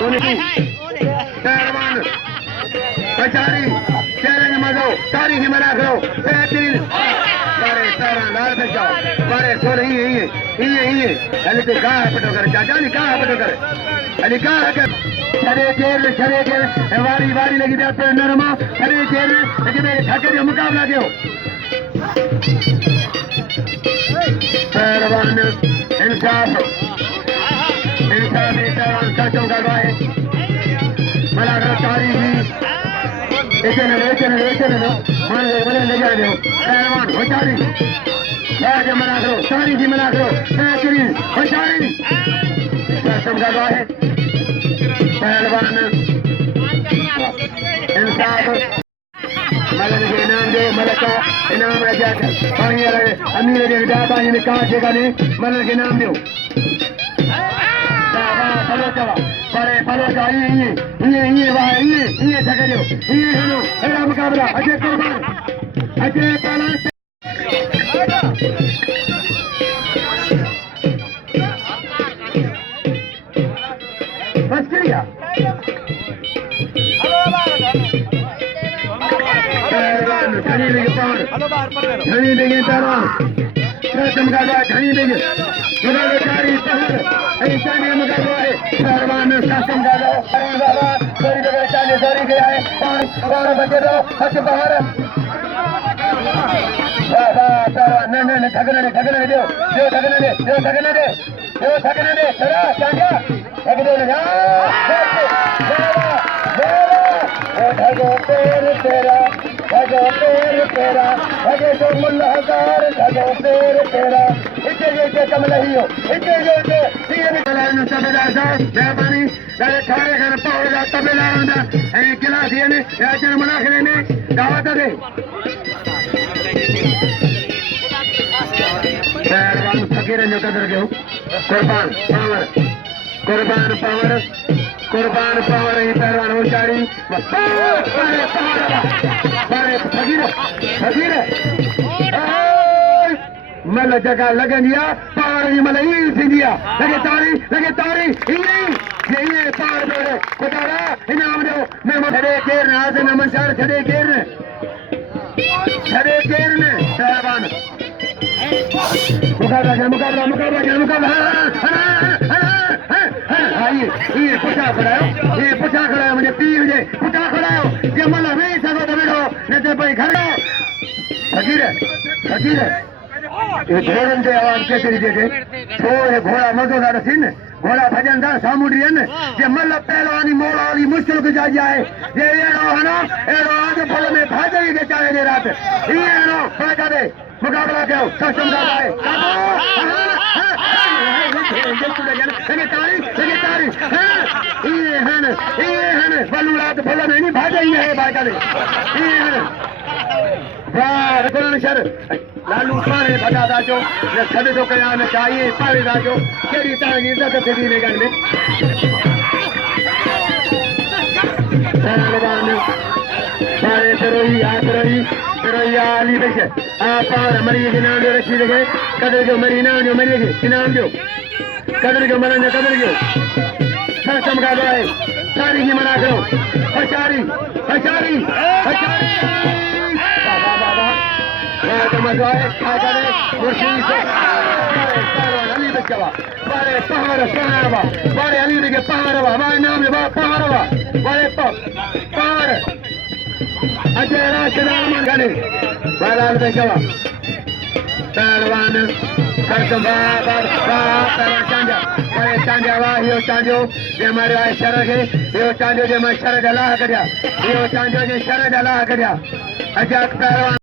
पहलवान बेचारी चैलेंज मजो तारीख में रख लो बेहतरीन बारे पहलवान लाल बचाओ बारे सुर ये अली तो कहाँ पटो कर चाचा नहीं कहाँ पटो कर अली कहाँ कर छड़े केर वारी लगी जाते पे नरमा छड़े केर लेकिन मेरे थके जो मुकाबला क्यों पहलवान इंसाफ पहलवान सचों का है मला तारीखी मान बोले ले जा दो पहलवान होशारी मना करो तारीखी मना करो बेहतरीन होशारी सचों का है पहलवान इंसाफ मलन के इनाम दो मलक का इनाम रह जाकर पानी अमीर ने पानी ने कहा छेगा ने मलन के इनाम दो फलो का ये वाह ये थके दो ये हेलो हेरा मुकाबला अजय कुर्बान अजय पाला बस किया घनी लेके पहुंच घनी लेके पहलवान चमकावा घनी लेके बेचारी पहल ऐसा नहीं मुकाबला है पहलवान शासन का दो सॉरी तो बेचारे सॉरी गया है और बचे दो हक बाहर नहीं ठगने दे दो ठगने दे चला क्या ठग दे ठगो पैर तेरा ठगो तो मुल्लाकार ठगो पैर तेरा इसे कम नहीं हो इसे मेहरबानी ठाणे खान पावड़ा तबेला गिलास याचन मुनाखिले में दावत दे पहलवान फकीर जो कदर कयो कुर्बान पावर ही पहलवान होशियारी फकीर मल जगह लगन पावर ही मल ही थींदिया लगे तारी ये पावर जोड़े खुदारा इनाम दो मैं छड़े केर आज नमन चार छड़े केर ने पहलवान मुकाबला ये पुछा खड़ा है मुझे पी मुझे पुछा खड़ा हो ये मतलब नहीं सको तो बैठो नहीं तो भाई घर फकीर है ये घोड़न से आवाज के तरीके से थोड़े घोड़ा मजोदार सीन घोड़ा भजनदार सामुड्री है ये मतलब पहलवानी मोड़ा वाली मुश्किल गुजार जाए ये एड़ो आज फल में भाजरी के चाहे दे रात ये पहुंचा दे मुकाबला क्यों सक्षम का है बलू रात फल में नहीं भाजा ही है बाजा दे शर लालू पाने भजा दाजो न छद तो कया न चाहिए पारे दाजो केड़ी तांगी इज्जत थे दी गन में पहलवान पारे तेरोई आली बेचे आप मरी के नाम जो रखी लगे कदर जो मरी नाम जो मरी के नाम जो कदर जो मरन कदर जो सक्षम का दो है सारी की मना करो हशारी मजवाए खाने मुर्शीद अली बच्चा बारे पहाड़ बारे अली के पहाड़ हमारे नाम है पहाड़ बारे पहाड़ अजय राष्ट्रदान गणे बालाल बच्चा पहलवान चांजा वाह यो चांजो जे हमारे आए शरद है यो चांजो जे मैं शरद अलाह करिया यो चांजो जे शरद अलाह करिया अजय पहलवान